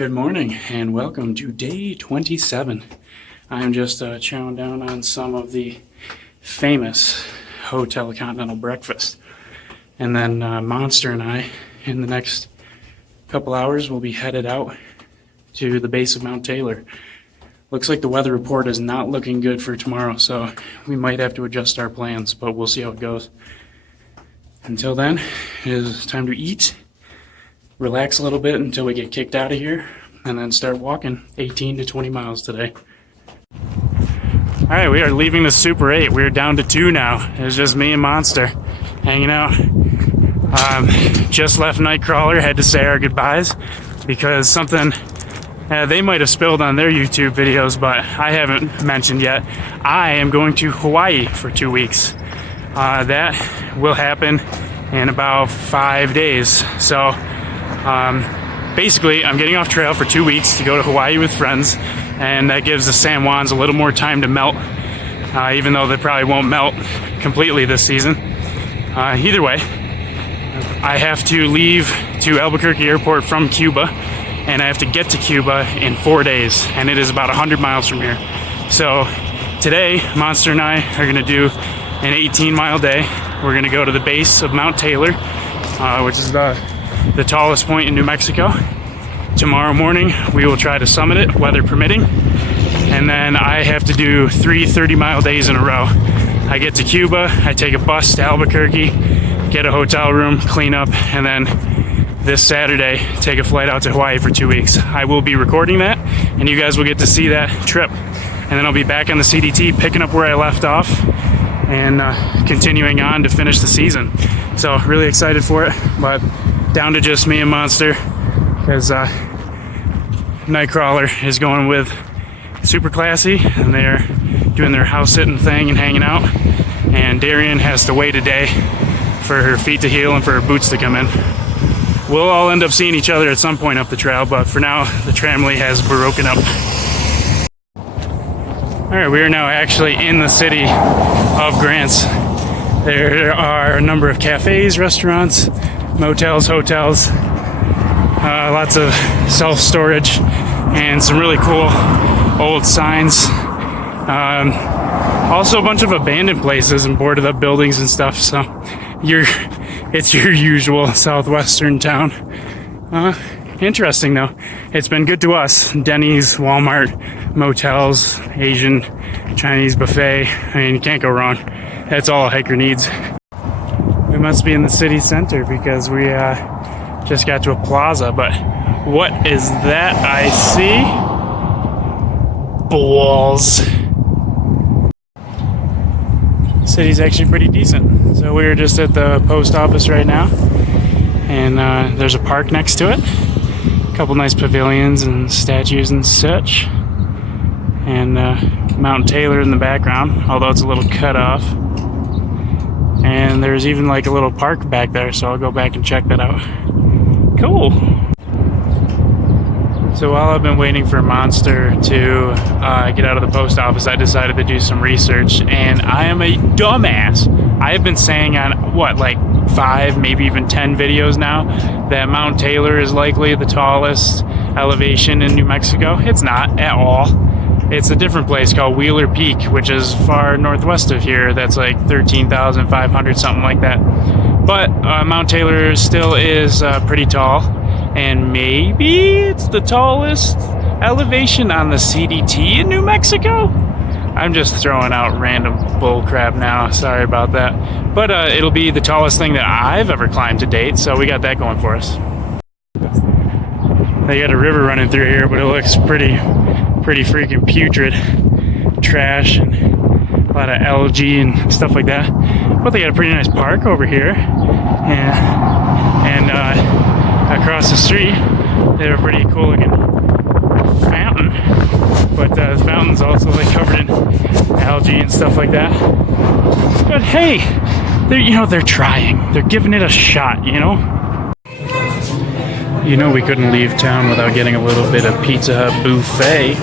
Good morning and welcome to day 27. I'm just chowing down on some of the famous Hotel Continental breakfast. And then Monster and I, in the next couple hours, will be headed out to the base of Mount Taylor. Looks like the weather report is not looking good for tomorrow, so we might have to adjust our plans, but we'll see how it goes. Until then, it is time to eat, relax a little bit until we get kicked out of here, and then start walking 18 to 20 miles today. All right, we are leaving the Super 8. We're down to 2 now. It's just me and Monster hanging out. Just left Nightcrawler, had to say our goodbyes because something they might have spilled on their YouTube videos, but I haven't mentioned yet. I am going to Hawaii for 2 weeks. That will happen in about 5 days. So basically, I'm getting off trail for 2 weeks to go to Hawaii with friends, and that gives the San Juans a little more time to melt, even though they probably won't melt completely this season. Either way, I have to leave to Albuquerque Airport from Cuba, and I have to get to Cuba in 4 days, and it is about 100 miles from here. So today, Monster and I are going to do an 18-mile day. We're going to go to the base of Mount Taylor, which is the tallest point in New Mexico. Tomorrow morning, we will try to summit it, weather permitting, and then I have to do 3 30-mile days in a row. I get to Cuba, I take a bus to Albuquerque, get a hotel room, clean up, and then this Saturday, take a flight out to Hawaii for 2 weeks. I will be recording that, and you guys will get to see that trip. And then I'll be back on the CDT, picking up where I left off, and continuing on to finish the season. So really excited for it, but down to just me and Monster, because Nightcrawler is going with Super Classy, and they're doing their house sitting thing and hanging out, and Darian has to wait a day for her feet to heal and for her boots to come in. We'll all end up seeing each other at some point up the trail, but for now, the Tramily has broken up. All right, we are now actually in the city of Grants. There are a number of cafes, restaurants, motels, hotels, lots of self-storage, and some really cool old signs. Also a bunch of abandoned places and boarded up buildings and stuff, so it's your usual southwestern town. Interesting though. It's been good to us. Denny's, Walmart, motels, Asian, Chinese buffet. I mean, you can't go wrong. That's all a hiker needs. We must be in the city center because we just got to a plaza, but what is that I see? Balls. City's actually pretty decent. So we're just at the post office right now, and there's a park next to it. A couple nice pavilions and statues and such. And Mount Taylor in the background, although it's a little cut off. And there's even like a little park back there, so I'll go back and check that out. Cool. So while I've been waiting for Monster to get out of the post office, I decided to do some research, and I am a dumbass. I have been saying on, like 5, maybe even 10 videos now, that Mount Taylor is likely the tallest elevation in New Mexico. It's not at all. It's a different place called Wheeler Peak, which is far northwest of here. That's like 13,500, something like that. But Mount Taylor still is pretty tall, and maybe it's the tallest elevation on the CDT in New Mexico. I'm just throwing out random bull crap now. Sorry about that. But it'll be the tallest thing that I've ever climbed to date, so we got that going for us. They got a river running through here, but it looks pretty freaking putrid. Trash and a lot of algae and stuff like that. But they got a pretty nice park over here, and across the street they have a pretty cool looking fountain. But the fountain's also like covered in algae and stuff like that. But hey, they're trying. They're giving it a shot, you know. You know we couldn't leave town without getting a little bit of Pizza Hut buffet.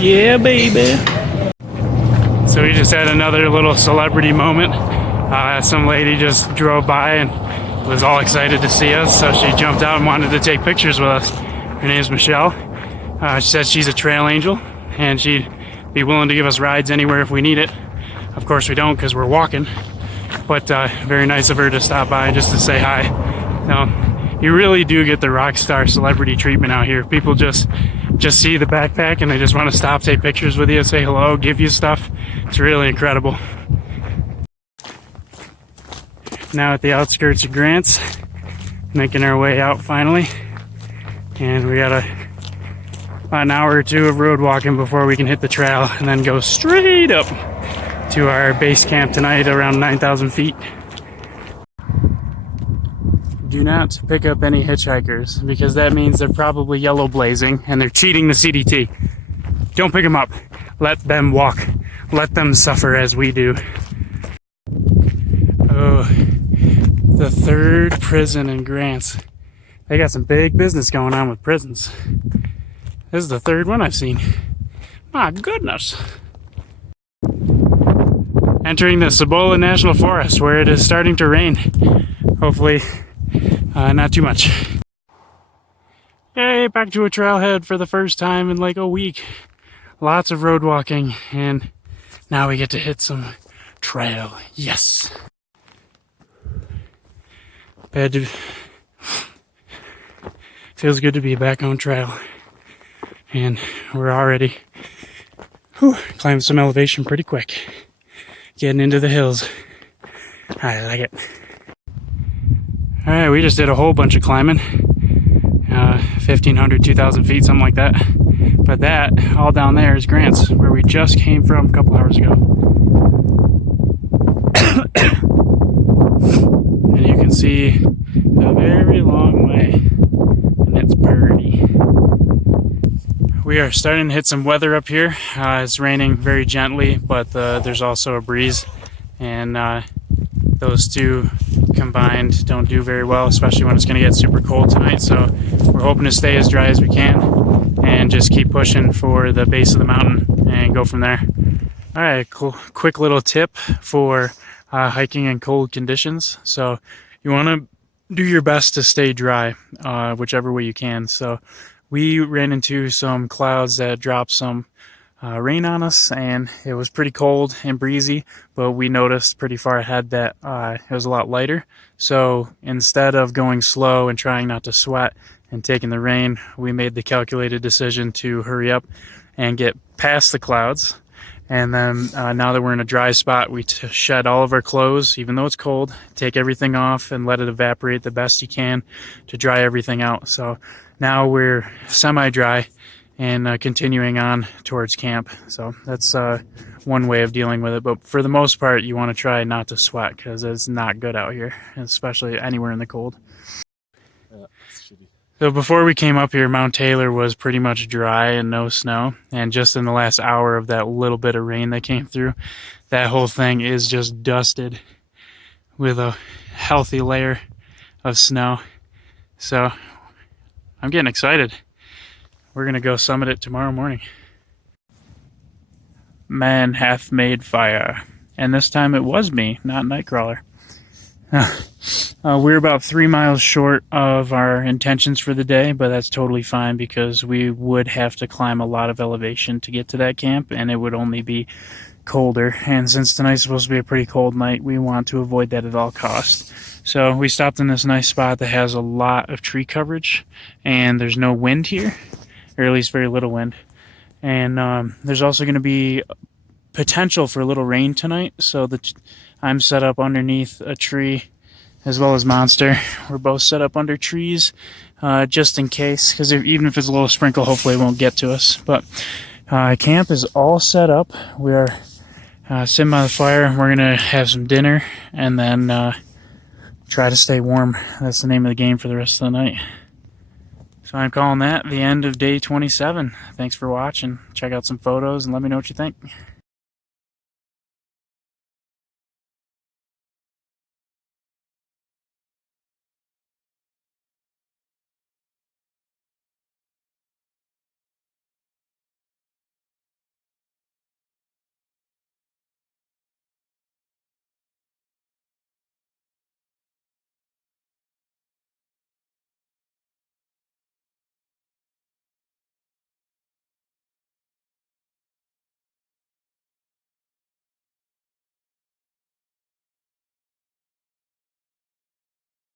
Yeah, baby. So we just had another little celebrity moment. Some lady just drove by and was all excited to see us, so she jumped out and wanted to take pictures with us. Her name's Michelle. She said she's a trail angel and she'd be willing to give us rides anywhere if we need it. Of course we don't because we're walking, but very nice of her to stop by just to say hi. Now, you really do get the rock star celebrity treatment out here. People just see the backpack and they just want to stop, take pictures with you, say hello, give you stuff. It's really incredible. Now at the outskirts of Grants, making our way out finally, and we got about an hour or two of road walking before we can hit the trail and then go straight up to our base camp tonight around 9,000 feet. Do not pick up any hitchhikers because that means they're probably yellow blazing and they're cheating the CDT. Don't pick them up. Let them walk. Let them suffer as we do. Oh, the third prison in Grants. They got some big business going on with prisons. This is the third one I've seen. My goodness. Entering the Cibola National Forest where it is starting to rain. Hopefully not too much. Yay, back to a trailhead for the first time in like a week. Lots of road walking and now we get to hit some trail. Yes. Feels good to be back on trail. And we're already climbing some elevation pretty quick. Getting into the hills. I like it. Alright, we just did a whole bunch of climbing. 1,500, 2,000 feet, something like that. But that, all down there is Grants, where we just came from a couple hours ago. And you can see a very long way. And it's pretty. We are starting to hit some weather up here. It's raining very gently, but there's also a breeze. And those two combined don't do very well, especially when it's going to get super cold tonight. So we're hoping to stay as dry as we can and just keep pushing for the base of the mountain and go from there. All right, cool. Quick little tip for hiking in cold conditions. So you want to do your best to stay dry, whichever way you can. So we ran into some clouds that dropped some rain on us, and it was pretty cold and breezy, but we noticed pretty far ahead that it was a lot lighter. So instead of going slow and trying not to sweat and taking the rain, we made the calculated decision to hurry up and get past the clouds. And then now that we're in a dry spot, we shed all of our clothes, even though it's cold, take everything off and let it evaporate the best you can to dry everything out. So now we're semi-dry and continuing on towards camp. So that's one way of dealing with it. But for the most part, you want to try not to sweat because it's not good out here, especially anywhere in the cold. Yeah, it's shitty. So before we came up here, Mount Taylor was pretty much dry and no snow. And just in the last hour of that little bit of rain that came through, that whole thing is just dusted with a healthy layer of snow. So I'm getting excited. We're going to go summit it tomorrow morning. Man hath made fire. And this time it was me, not Nightcrawler. We're about 3 miles short of our intentions for the day, but that's totally fine because we would have to climb a lot of elevation to get to that camp, and it would only be colder. And since tonight's supposed to be a pretty cold night, we want to avoid that at all costs. So we stopped in this nice spot that has a lot of tree coverage, and there's no wind here, or at least very little wind. And there's also going to be potential for a little rain tonight, so I'm set up underneath a tree as well as Monster. We're both set up under trees just in case, because even if it's a little sprinkle, hopefully it won't get to us. But camp is all set up. We are sitting by the fire. We're going to have some dinner and then try to stay warm. That's the name of the game for the rest of the night. So I'm calling that the end of day 27. Thanks for watching. Check out some photos and let me know what you think.